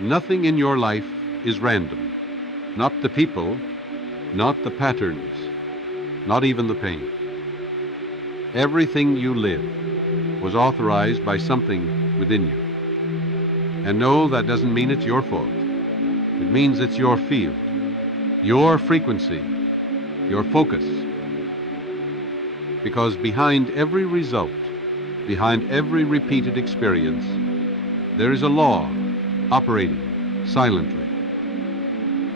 Nothing in your life is random. Not the people, not the patterns, not even the pain. Everything you live was authorized by something within you. And no, that doesn't mean it's your fault. It means it's your field, your frequency, your focus. Because behind every result, behind every repeated experience, there is a law operating silently.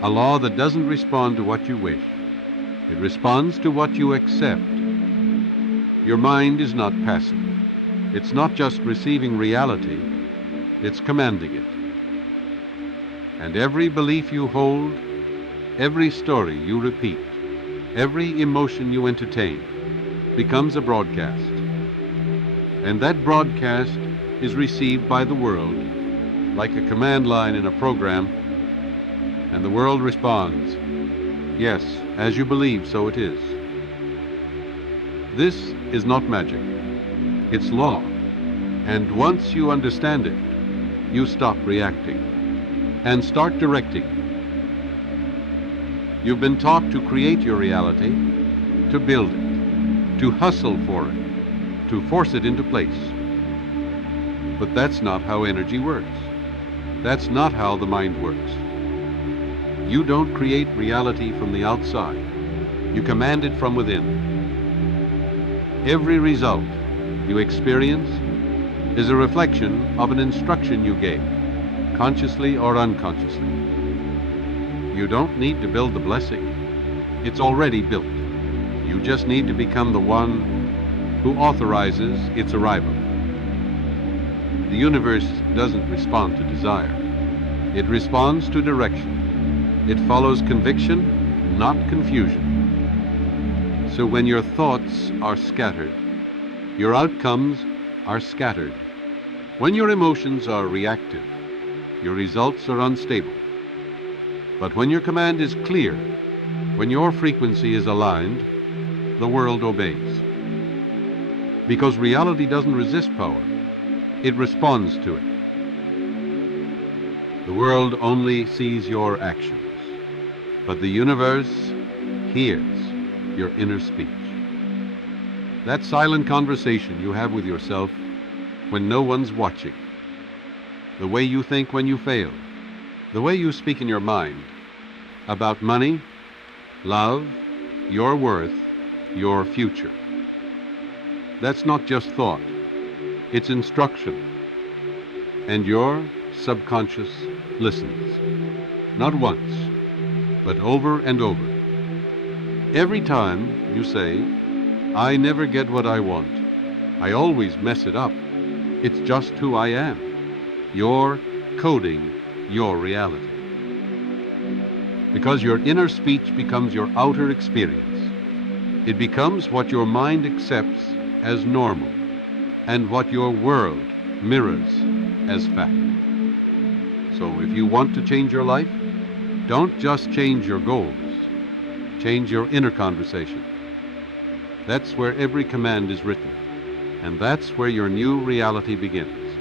A law that doesn't respond to what you wish. It responds to what you accept. Your mind is not passive. It's not just receiving reality, it's commanding it. And every belief you hold, every story you repeat, every emotion you entertain becomes a broadcast. And that broadcast is received by the world like a command line in a program, and the world responds, yes, as you believe, so it is. This is not magic. It's law. And once you understand it, you stop reacting and start directing. You've been taught to create your reality, to build it, to hustle for it, to force it into place. But that's not how energy works. That's not how the mind works. You don't create reality from the outside. You command it from within. Every result you experience is a reflection of an instruction you gave, consciously or unconsciously. You don't need to build the blessing. It's already built. You just need to become the one who authorizes its arrival. The universe doesn't respond to desire. It responds to direction. It follows conviction, not confusion. So when your thoughts are scattered, your outcomes are scattered. When your emotions are reactive, your results are unstable. But when your command is clear, when your frequency is aligned, the world obeys. Because reality doesn't resist power. It responds to it. The world only sees your actions, but the universe hears your inner speech. That silent conversation you have with yourself when no one's watching, the way you think when you fail, the way you speak in your mind about money, love, your worth, your future. That's not just thought. It's instruction, and your subconscious listens, not once, but over and over. Every time you say, I never get what I want, I always mess it up, it's just who I am, you're coding your reality. Because your inner speech becomes your outer experience. It becomes what your mind accepts as normal, and what your world mirrors as fact. So if you want to change your life, don't just change your goals, change your inner conversation. That's where every command is written, and that's where your new reality begins.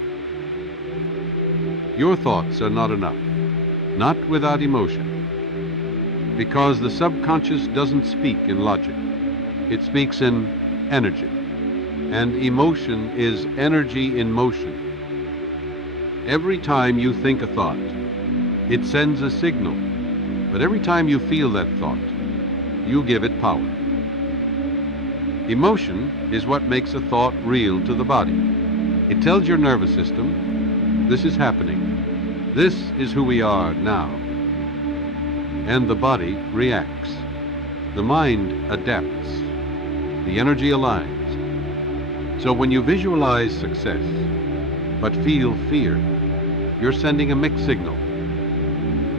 Your thoughts are not enough, not without emotion, because the subconscious doesn't speak in logic, it speaks in energy. And emotion is energy in motion. Every time you think a thought, it sends a signal. But every time you feel that thought, you give it power. Emotion is what makes a thought real to the body. It tells your nervous system, this is happening. This is who we are now. And the body reacts. The mind adapts. The energy aligns. So when you visualize success, but feel fear, you're sending a mixed signal.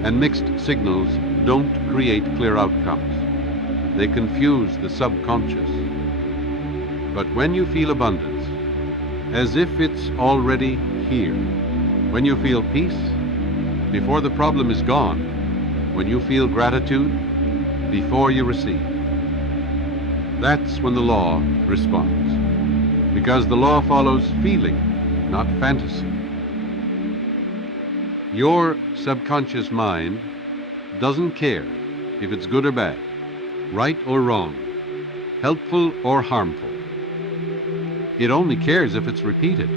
And mixed signals don't create clear outcomes. They confuse the subconscious. But when you feel abundance, as if it's already here, when you feel peace, before the problem is gone, when you feel gratitude, before you receive, that's when the law responds. Because the law follows feeling, not fantasy. Your subconscious mind doesn't care if it's good or bad, right or wrong, helpful or harmful. It only cares if it's repeated,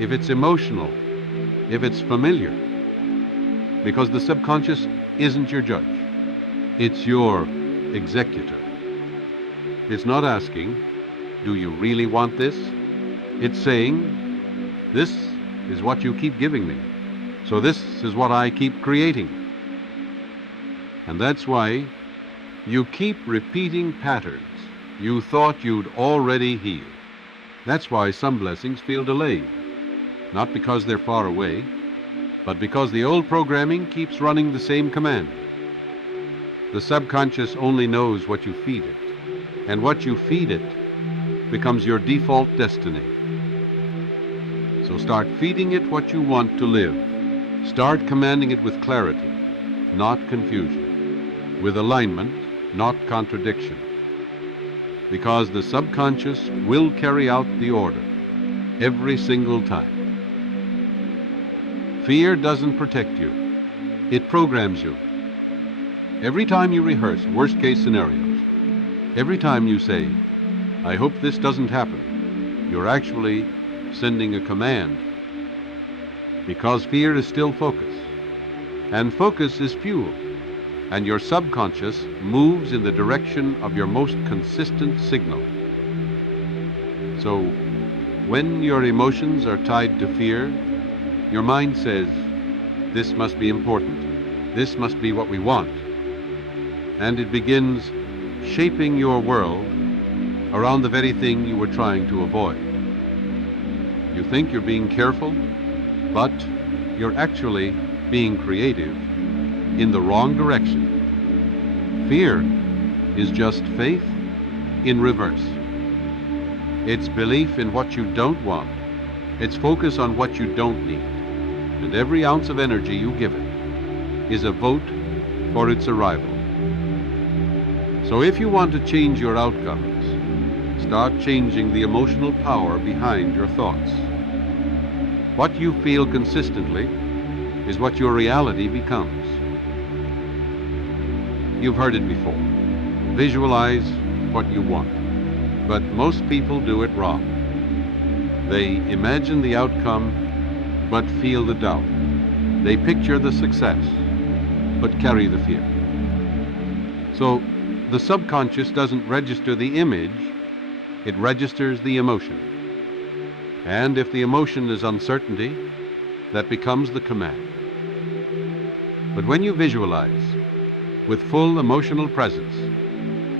if it's emotional, if it's familiar, because the subconscious isn't your judge. It's your executor. It's not asking, do you really want this? It's saying, this is what you keep giving me, so this is what I keep creating. And that's why you keep repeating patterns you thought you'd already healed. That's why some blessings feel delayed, not because they're far away, but because the old programming keeps running the same command. The subconscious only knows what you feed it, and what you feed it becomes your default destiny. So start feeding it what you want to live. Start commanding it with clarity, not confusion, with alignment, not contradiction. Because the subconscious will carry out the order every single time. Fear doesn't protect you. It programs you. Every time you rehearse worst-case scenarios, every time you say, I hope this doesn't happen, you're actually sending a command. Because fear is still focus, and focus is fuel, and your subconscious moves in the direction of your most consistent signal. So, when your emotions are tied to fear, your mind says, this must be important, this must be what we want. And it begins shaping your world around the very thing you were trying to avoid. You think you're being careful, but you're actually being creative in the wrong direction. Fear is just faith in reverse. It's belief in what you don't want. It's focus on what you don't need. And every ounce of energy you give it is a vote for its arrival. So if you want to change your outcomes, start changing the emotional power behind your thoughts. What you feel consistently is what your reality becomes. You've heard it before. Visualize what you want. But most people do it wrong. They imagine the outcome, but feel the doubt. They picture the success, but carry the fear. So the subconscious doesn't register the image, it registers the emotion. And if the emotion is uncertainty, that becomes the command. But when you visualize with full emotional presence,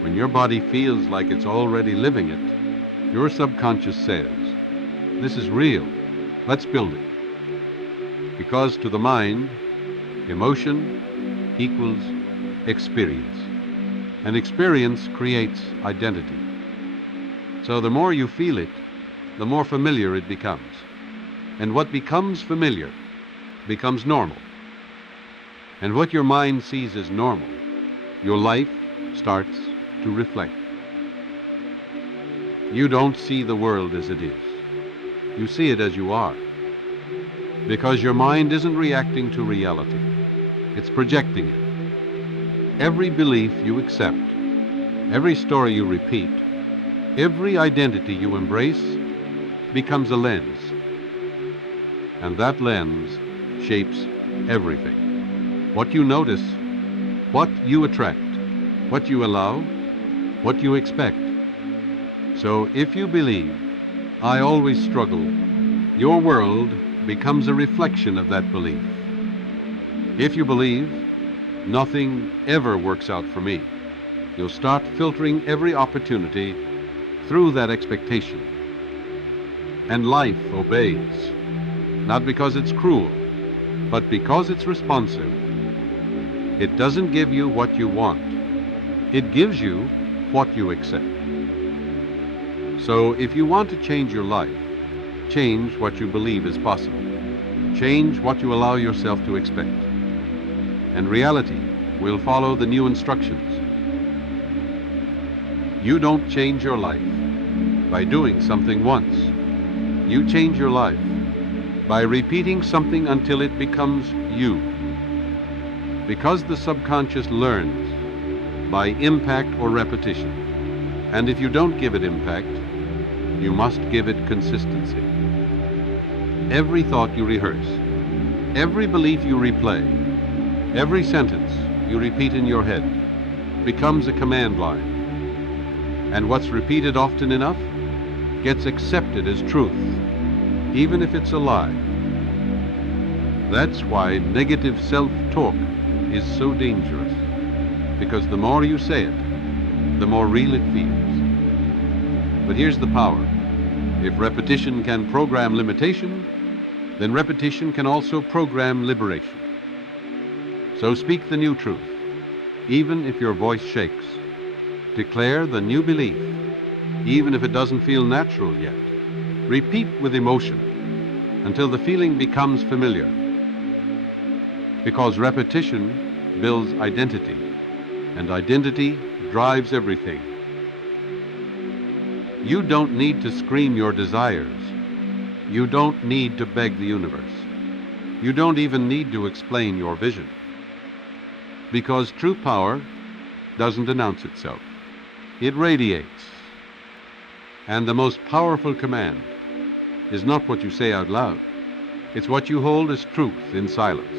when your body feels like it's already living it, your subconscious says, this is real, let's build it. Because to the mind, emotion equals experience. And experience creates identity. So the more you feel it, the more familiar it becomes. And what becomes familiar becomes normal. And what your mind sees as normal, your life starts to reflect. You don't see the world as it is. You see it as you are. Because your mind isn't reacting to reality. It's projecting it. Every belief you accept, every story you repeat, every identity you embrace becomes a lens. And that lens shapes everything. What you notice, what you attract, what you allow, what you expect. So if you believe, I always struggle, your world becomes a reflection of that belief. If you believe, nothing ever works out for me, you'll start filtering every opportunity through that expectation. And life obeys, not because it's cruel, but because it's responsive. It doesn't give you what you want. It gives you what you accept. So if you want to change your life, change what you believe is possible. Change what you allow yourself to expect. And reality will follow the new instructions. You don't change your life by doing something once. You change your life by repeating something until it becomes you. Because the subconscious learns by impact or repetition. And if you don't give it impact, you must give it consistency. Every thought you rehearse, every belief you replay, every sentence you repeat in your head becomes a command line. And what's repeated often enough gets accepted as truth, even if it's a lie. That's why negative self-talk is so dangerous, because the more you say it, the more real it feels. But here's the power. If repetition can program limitation, then repetition can also program liberation. So speak the new truth, even if your voice shakes. Declare the new belief, even if it doesn't feel natural yet. Repeat with emotion until the feeling becomes familiar. Because repetition builds identity, and identity drives everything. You don't need to scream your desires. You don't need to beg the universe. You don't even need to explain your vision. Because true power doesn't announce itself. It radiates. And the most powerful command is not what you say out loud. It's what you hold as truth in silence.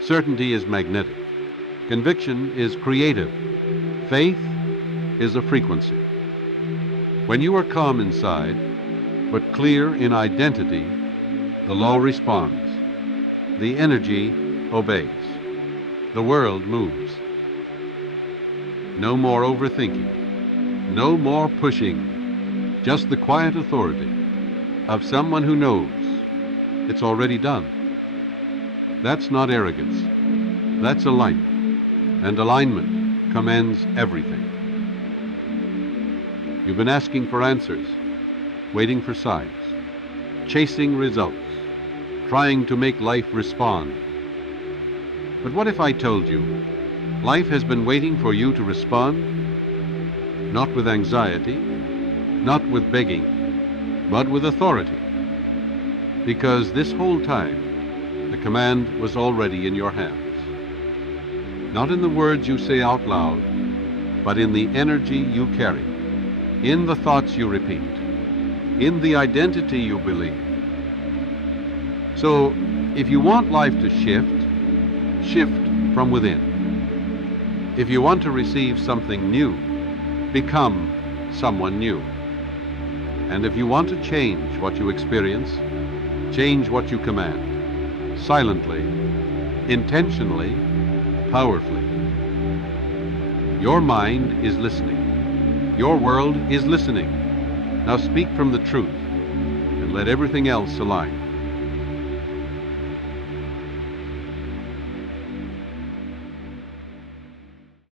Certainty is magnetic. Conviction is creative. Faith is a frequency. When you are calm inside, but clear in identity, the law responds. The energy obeys. The world moves. No more overthinking. No more pushing. Just the quiet authority of someone who knows it's already done. That's not arrogance. That's alignment. And alignment commands everything. You've been asking for answers, waiting for signs, chasing results, trying to make life respond. But what if I told you, life has been waiting for you to respond? Not with anxiety, not with begging, but with authority. Because this whole time, the command was already in your hands. Not in the words you say out loud, but in the energy you carry, in the thoughts you repeat, in the identity you believe. So, if you want life to shift, shift from within. If you want to receive something new, become someone new. And if you want to change what you experience, change what you command, silently, intentionally, powerfully. Your mind is listening. Your world is listening. Now speak from the truth and let everything else align.